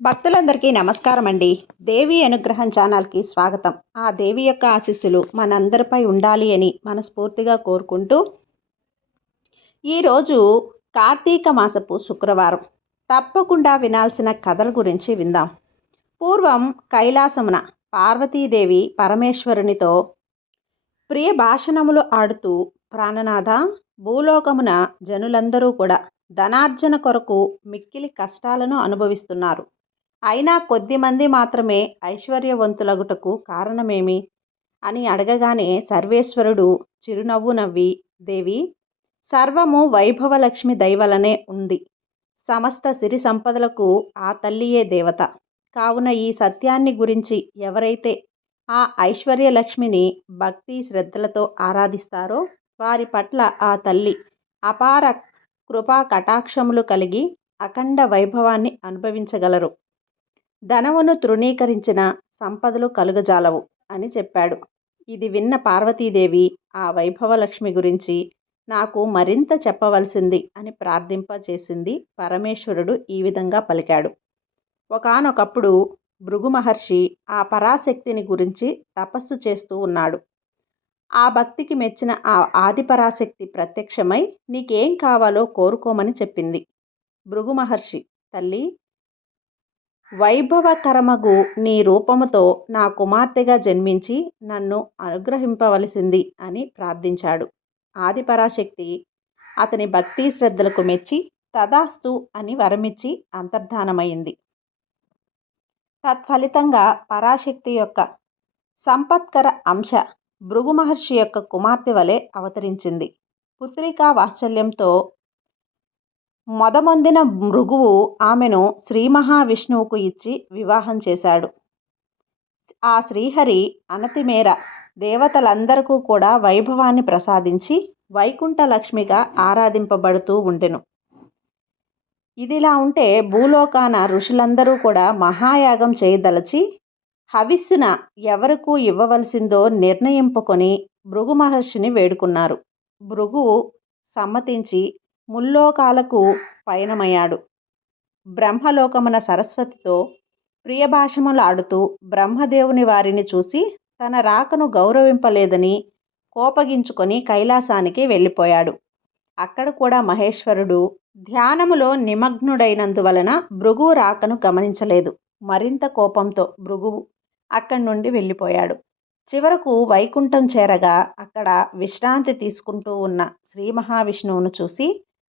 భక్తులందరికీ నమస్కారం అండి దేవి అనుగ్రహం ఛానల్కి స్వాగతం. ఆ దేవి యొక్క ఆశీస్సులు మనందరిపై ఉండాలి అని మనస్ఫూర్తిగా కోరుకుంటూ ఈరోజు కార్తీక మాసపు శుక్రవారం. తప్పకుండా వినాల్సిన కథల గురించి విందాం. పూర్వం కైలాసమున పార్వతీదేవి పరమేశ్వరునితో ప్రియ భాషణములు ఆడుతూ ప్రాణనాథ భూలోకమున జనులందరూ కూడా ధనార్జన కొరకు మిక్కిలి కష్టాలను అనుభవిస్తున్నారు. అయినా కొద్దిమంది మాత్రమే ఐశ్వర్యవంతులగుటకు కారణమేమి? అని అడగగానే సర్వేశ్వరుడు చిరునవ్వు నవ్వి దేవి సర్వము వైభవలక్ష్మి దైవలనే ఉంది. సమస్త సిరి సంపదలకు ఆ తల్లియే దేవత. కావున ఈ సత్యాన్ని గురించి ఎవరైతే ఆ ఐశ్వర్యలక్ష్మిని భక్తి శ్రద్ధలతో ఆరాధిస్తారో వారి పట్ల ఆ తల్లి అపార కృపా కటాక్షములు కలిగి అఖండ వైభవాన్ని అనుభవించగలరు. ధనమును తృణీకరించిన సంపదలు కలుగజాలవు అని చెప్పాడు. ఇది విన్న పార్వతీదేవి ఆ వైభవలక్ష్మి గురించి నాకు మరింత చెప్పవలసింది అని ప్రార్థింపచేసింది పరమేశ్వరుడు ఈ విధంగా పలికాడు. ఒకానొకప్పుడు భృగు మహర్షి ఆ పరాశక్తిని గురించి తపస్సు చేస్తూ ఉన్నాడు. ఆ భక్తికి మెచ్చిన ఆ ఆదిపరాశక్తి ప్రత్యక్షమై నీకేం కావాలో కోరుకోమని చెప్పింది. భృగు మహర్షి తల్లి వైభవకరమగు నీ రూపముతో నా కుమార్తెగా జన్మించి నన్ను అనుగ్రహింపవలసింది అని ప్రార్థించాడు. ఆదిపరాశక్తి అతని భక్తి శ్రద్ధలకు మెచ్చి తదాస్తు అని వరమిచ్చి అంతర్ధానమైంది. తత్ఫలితంగా పరాశక్తి యొక్క సంపత్కర అంశ భృగు మహర్షి యొక్క కుమార్తె వలె అవతరించింది. పుత్రికా వాత్సల్యంతో మొదమొందిన మృగువు ఆమెను శ్రీ మహావిష్ణువుకు ఇచ్చి వివాహం చేశాడు. ఆ శ్రీహరి అనతిమేర దేవతలందరికీ కూడా వైభవాన్ని ప్రసాదించి వైకుంఠ లక్ష్మిగా ఆరాధింపబడుతూ ఉండెను. ఇదిలా ఉంటే భూలోకాన ఋషులందరూ కూడా మహాయాగం చేయదలచి హవిస్సున ఎవరకు ఇవ్వవలసిందో నిర్ణయింపుకొని భృగు మహర్షిని వేడుకున్నారు. భృగు సమ్మతించి ముల్లోకాలకు పయనమయ్యాడు. బ్రహ్మలోకమున సరస్వతితో ప్రియభాషములాడుతూ బ్రహ్మదేవుని వారిని చూసి తన రాకను గౌరవింపలేదని కోపగించుకొని కైలాసానికి వెళ్ళిపోయాడు. అక్కడ కూడా మహేశ్వరుడు ధ్యానములో నిమగ్నుడైనందువలన భృగు రాకను గమనించలేదు. మరింత కోపంతో భృగువు అక్కడి నుండి వెళ్ళిపోయాడు. చివరకు వైకుంఠం చేరగా అక్కడ విశ్రాంతి తీసుకుంటూ ఉన్న శ్రీ మహావిష్ణువును చూసి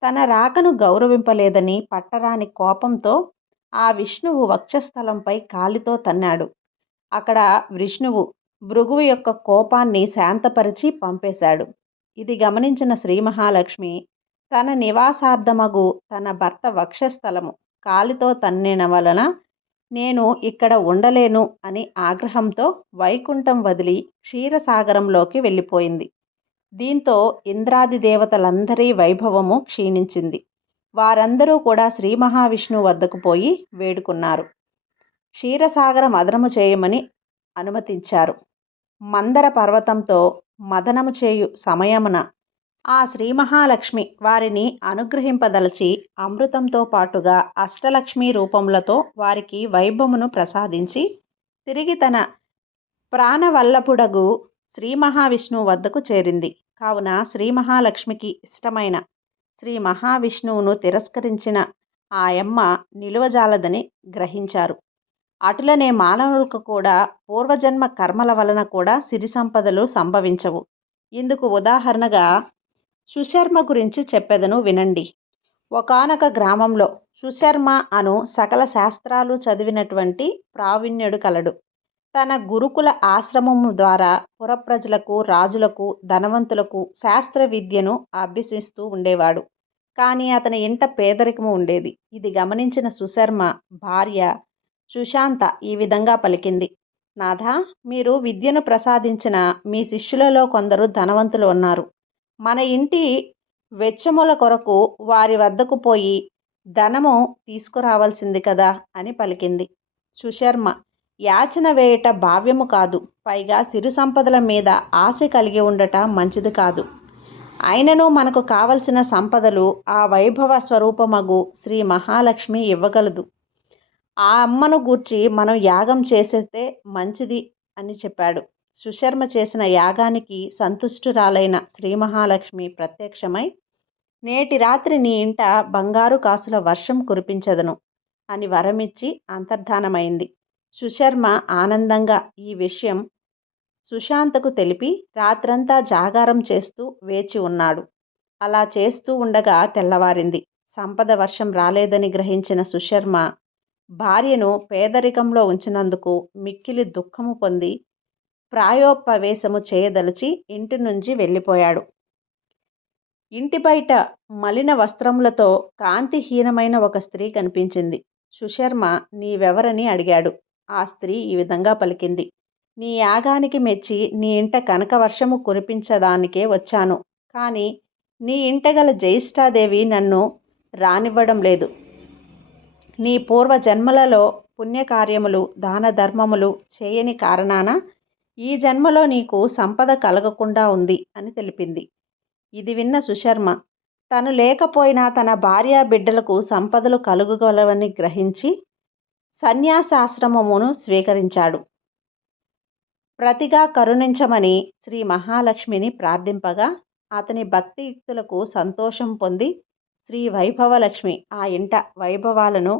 తన రాకను గౌరవింపలేదని పట్టరాని కోపంతో ఆ విష్ణువు వక్షస్థలంపై కాలితో తన్నాడు. అక్కడ విష్ణువు భృగువు యొక్క కోపాన్ని శాంతపరిచి పంపేశాడు. ఇది గమనించిన శ్రీ మహాలక్ష్మి తన నివాసార్థమగు తన భర్త వక్షస్థలము కాలితో తన్నిన వలన నేను ఇక్కడ ఉండలేను అని ఆగ్రహంతో వైకుంఠం వదిలి క్షీరసాగరంలోకి వెళ్ళిపోయింది. దీంతో ఇంద్రాది దేవతలందరి వైభవము క్షీణించింది. వారందరూ కూడా శ్రీ మహావిష్ణువు వద్దకు పోయి వేడుకున్నారు. క్షీరసాగర మదనము చేయమని అనుమతించారు. మందర పర్వతంతో మదనము చేయు సమయమున ఆ శ్రీ మహాలక్ష్మి వారిని అనుగ్రహింపదలచి అమృతంతో పాటుగా అష్టలక్ష్మి రూపములతో వారికి వైభవమును ప్రసాదించి తిరిగి తన ప్రాణవల్లపుడగు శ్రీ మహావిష్ణువు వద్దకు చేరింది. కావున శ్రీ మహాలక్ష్మికి ఇష్టమైన శ్రీ మహావిష్ణువును తిరస్కరించిన ఆయమ్మ నిలువజాలదని గ్రహించారు. అటులనే మానవులకు కూడా పూర్వజన్మ కర్మల వలన కూడా సిరి సంపదలు సంభవించవు. ఇందుకు ఉదాహరణగా సుశర్మ గురించి చెప్పెదను వినండి. ఒకనొక గ్రామంలో సుశర్మ అను సకల శాస్త్రాలు చదివినటువంటి ప్రావీణ్యుడు కలడు. తన గురుకుల ఆశ్రమము ద్వారా పురప్రజలకు రాజులకు ధనవంతులకు శాస్త్ర విద్యను అభ్యసిస్తూ ఉండేవాడు. కానీ అతని ఇంట పేదరికము ఉండేది. ఇది గమనించిన సుశర్మ భార్య సుశాంత ఈ విధంగా పలికింది. నాథ మీరు విద్యను ప్రసాదించిన మీ శిష్యులలో కొందరు ధనవంతులు ఉన్నారు. మన ఇంటి వెచ్చముల కొరకు వారి వద్దకు పోయి ధనము తీసుకురావాల్సింది కదా అని పలికింది సుశర్మ. యాచన వేయట భావ్యము కాదు. పైగా సిరు సంపదల మీద ఆశ కలిగి ఉండట మంచిది కాదు. అయినను మనకు కావలసిన సంపదలు ఆ వైభవ స్వరూపమగు శ్రీ మహాలక్ష్మి ఇవ్వగలదు. ఆ అమ్మను గూర్చి మనం యాగం చేసేస్తే మంచిది అని చెప్పాడు. సుశర్మ చేసిన యాగానికి సంతుష్టురాలైన శ్రీ మహాలక్ష్మి ప్రత్యక్షమై నేటి రాత్రి నీ ఇంట బంగారు కాసుల వర్షం కురిపించదను అని వరమిచ్చి అంతర్ధానమైంది. సుశర్మ ఆనందంగా ఈ విషయం సుశాంతకు తెలిపి రాత్రంతా జాగారం చేస్తూ వేచి ఉన్నాడు. అలా చేస్తూ ఉండగా తెల్లవారింది. సంపద వర్షం రాలేదని గ్రహించిన సుశర్మ భార్యను పేదరికంలో ఉంచినందుకు మిక్కిలి దుఃఖము పొంది ప్రాయోపవేశము చేయదలిచి ఇంటి నుంచి వెళ్ళిపోయాడు. ఇంటి బయట మలిన వస్త్రములతో కాంతిహీనమైన ఒక స్త్రీ కనిపించింది. సుశర్మ నీవెవరని అడిగాడు. ఆ స్త్రీ ఈ విధంగా పలికింది. నీ యాగానికి మెచ్చి నీ ఇంట కనకవర్షము కురిపించడానికే వచ్చాను. కానీ నీ ఇంట గల జ్యేష్ఠాదేవి నన్ను రానివ్వడం లేదు. నీ పూర్వ జన్మలలో పుణ్యకార్యములు దాన ధర్మములు చేయని కారణాన ఈ జన్మలో నీకు సంపద కలగకుండా ఉంది అని తెలిపింది. ఇది విన్న సుశర్మ తను లేకపోయినా తన భార్య బిడ్డలకు సంపదలు కలుగగలవని గ్రహించి సన్యాసాశ్రమమును స్వీకరించాడు. ప్రతిగా కరుణించమని శ్రీ మహాలక్ష్మిని ప్రార్థింపగా అతని భక్తియుక్తులకు సంతోషం పొంది శ్రీ వైభవలక్ష్మి ఆ ఇంట వైభవాలను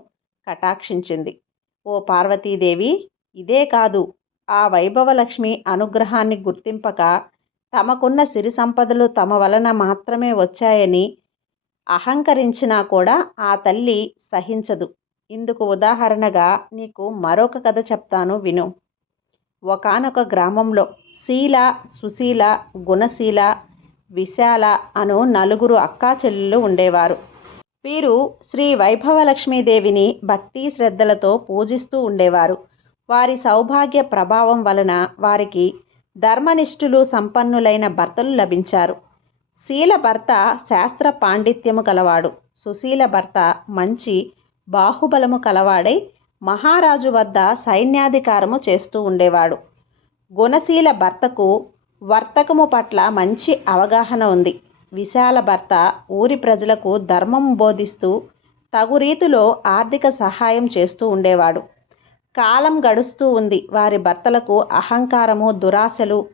కటాక్షించింది. ఓ పార్వతీదేవి ఇదే కాదు. ఆ వైభవలక్ష్మి అనుగ్రహాన్ని గుర్తింపక తమకున్న సిరి సంపదలు తమ వలన మాత్రమే వచ్చాయని అహంకరించినా కూడా ఆ తల్లి సహించదు. ఇందుకు ఉదాహరణగా నీకు మరొక కథ చెప్తాను విను. ఒకనొక గ్రామంలో శీల సుశీల గుణశీల విశాల అను నలుగురు అక్కా చెల్లెలు ఉండేవారు. వీరు శ్రీ వైభవలక్ష్మీదేవిని భక్తి శ్రద్ధలతో పూజిస్తూ ఉండేవారు. వారి సౌభాగ్య ప్రభావం వలన వారికి ధర్మనిష్ఠులు సంపన్నులైన భర్తలు లభించారు. శీల భర్త శాస్త్ర పాండిత్యము కలవాడు. సుశీల భర్త మంచి బాహుబలము కలవాడై మహారాజు వద్ద సైన్యాధికారము చేస్తూ ఉండేవాడు. గుణశీల భర్తకు వర్తకము పట్ల మంచి అవగాహన ఉంది. విశాల భర్త ఊరి ప్రజలకు ధర్మం బోధిస్తూ తగు రీతిలో ఆర్థిక సహాయం చేస్తూ ఉండేవాడు. కాలం గడుస్తూ ఉంది. వారి భర్తలకు అహంకారము దురాశలు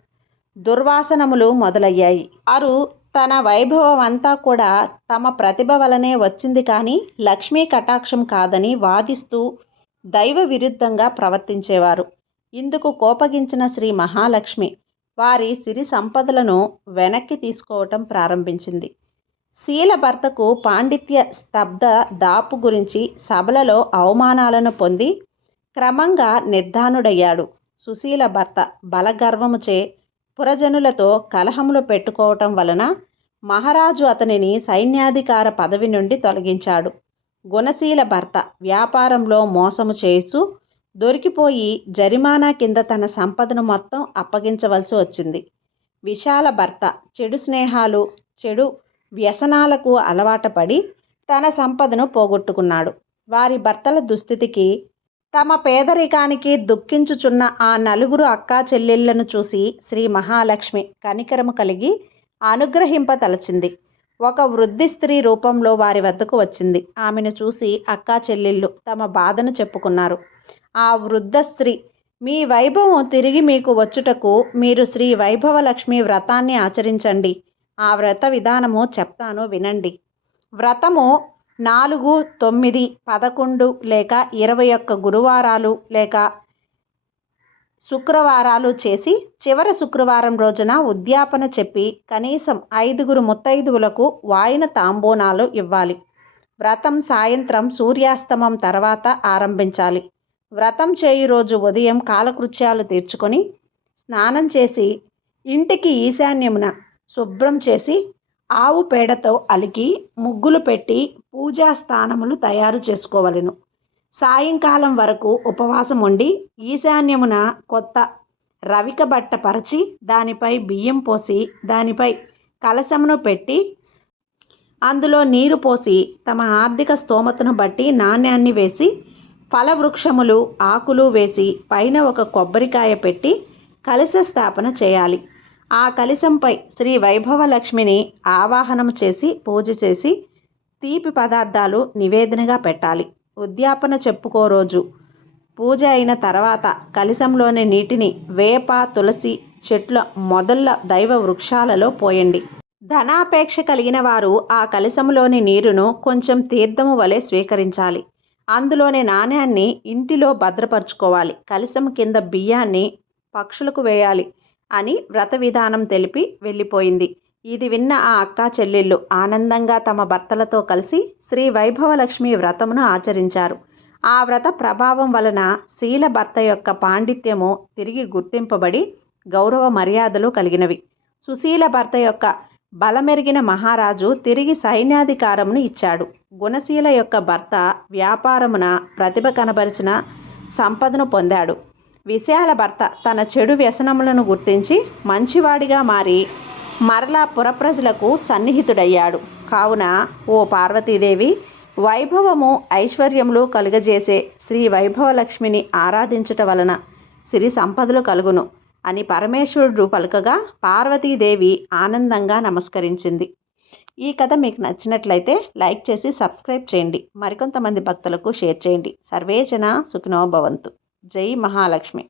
దుర్వాసనములు మొదలయ్యాయి. వారు తన వైభవం అంతా కూడా తమ ప్రతిభ వలనే వచ్చింది కానీ లక్ష్మీ కటాక్షం కాదని వాదిస్తూ దైవ విరుద్ధంగా ప్రవర్తించేవారు. ఇందుకు కోపగించిన శ్రీ మహాలక్ష్మి వారి సిరి సంపదలను వెనక్కి తీసుకోవటం ప్రారంభించింది. శీల భర్తకు పాండిత్య స్తబ్ద దాపు గురించి సభలలో అవమానాలను పొంది క్రమంగా నిర్ధానుడయ్యాడు. సుశీల భర్త బలగర్వముచే పురజనులతో కలహములు పెట్టుకోవటం వలన మహారాజు అతనిని సైన్యాధికార పదవి నుండి తొలగించాడు. గుణశీల భర్త వ్యాపారంలో మోసము చేస్తూ దొరికిపోయి జరిమానా కింద తన సంపదను మొత్తం అప్పగించవలసి వచ్చింది. విశాల భర్త చెడు స్నేహాలు చెడు వ్యసనాలకు అలవాటపడి తన సంపదను పోగొట్టుకున్నాడు. వారి భర్తల దుస్థితికి తమ పేదరికానికి దుఃఖించుచున్న ఆ నలుగురు అక్కా చెల్లెళ్ళను చూసి శ్రీ మహాలక్ష్మి కనికరము కలిగి అనుగ్రహింపతలచింది. ఒక వృద్ధి స్త్రీ రూపంలో వారి వద్దకు వచ్చింది. ఆమెను చూసి అక్కా చెల్లెళ్ళు తమ బాధను చెప్పుకున్నారు. ఆ వృద్ధ స్త్రీ మీ వైభవం తిరిగి మీకు వచ్చుటకు మీరు శ్రీ వైభవలక్ష్మి వ్రతాన్ని ఆచరించండి. ఆ వ్రత విధానము చెప్తాను వినండి. వ్రతము నాలుగు తొమ్మిది పదకొండు లేక ఇరవై ఒక్క గురువారాలు లేక శుక్రవారాలు చేసి చివరి శుక్రవారం రోజున ఉద్యాపన చెప్పి కనీసం ఐదుగురు ముత్తైదువులకు వాయిన తాంబూనాలు ఇవ్వాలి. వ్రతం సాయంత్రం సూర్యాస్తమం తర్వాత ఆరంభించాలి. వ్రతం చేయు రోజు ఉదయం కాలకృత్యాలు తీర్చుకొని స్నానం చేసి ఇంటికి ఈశాన్యమున శుభ్రం చేసి ఆవు పేడతో అలికి ముగ్గులు పెట్టి పూజా స్థానములు తయారు చేసుకోవలను. సాయంకాలం వరకు ఉపవాసం ఉండి ఈశాన్యమున కొత్త రవిక బట్ట పరచి దానిపై బియ్యం పోసి దానిపై కలశమును పెట్టి అందులో నీరు పోసి తమ ఆర్థిక స్తోమతను బట్టి నాణ్యాన్ని వేసి ఫలవృక్షములు ఆకులు వేసి పైన ఒక కొబ్బరికాయ పెట్టి కలశ స్థాపన చేయాలి. ఆ కలశంపై శ్రీ వైభవలక్ష్మిని ఆవాహనం చేసి పూజ చేసి తీపి పదార్థాలు నివేదనగా పెట్టాలి. ఉద్యాపన చెప్పుకో రోజు. పూజ అయిన తర్వాత కలశంలోని నీటిని వేప తులసి చెట్ల మొదళ్ళ దైవ వృక్షాలలో పోయండి. ధనాపేక్ష కలిగిన వారు ఆ కలశంలోని నీరును కొంచెం తీర్థము వలె స్వీకరించాలి. అందులోని నాణ్యాన్ని ఇంటిలో భద్రపరుచుకోవాలి. కలశం కింద బియ్యాన్ని పక్షులకు వేయాలి. అని వ్రత విధానం తెలిపి వెళ్ళిపోయింది. ఇది విన్న ఆ అక్కా చెల్లెళ్ళు ఆనందంగా తమ భర్తలతో కలిసి శ్రీ వైభవలక్ష్మి వ్రతమును ఆచరించారు. ఆ వ్రత ప్రభావం వలన శీల భర్త యొక్క పాండిత్యము తిరిగి గుర్తింపబడి గౌరవ మర్యాదలు కలిగినవి. సుశీల భర్త యొక్క బలమెరిగిన మహారాజు తిరిగి సైన్యాధికారమును ఇచ్చాడు. గుణశీల యొక్క భర్త వ్యాపారమున ప్రతిభ కనబరిచిన సంపదను పొందాడు. విశాల భర్త తన చెడు వ్యసనములను గుర్తించి మంచివాడిగా మారి మరలా పురప్రజలకు సన్నిహితుడయ్యాడు. కావున ఓ పార్వతీదేవి వైభవము ఐశ్వర్యములు కలుగజేసే శ్రీ వైభవలక్ష్మిని ఆరాధించుట వలన సిరి సంపదలు కలుగును అని పరమేశ్వరుడు పలుకగా పార్వతీదేవి ఆనందంగా నమస్కరించింది. ఈ కథ మీకు నచ్చినట్లయితే లైక్ చేసి సబ్స్క్రైబ్ చేయండి. మరికొంతమంది భక్తులకు షేర్ చేయండి. సర్వేజన సుఖినో భవంతు. జై మహాలక్ష్మి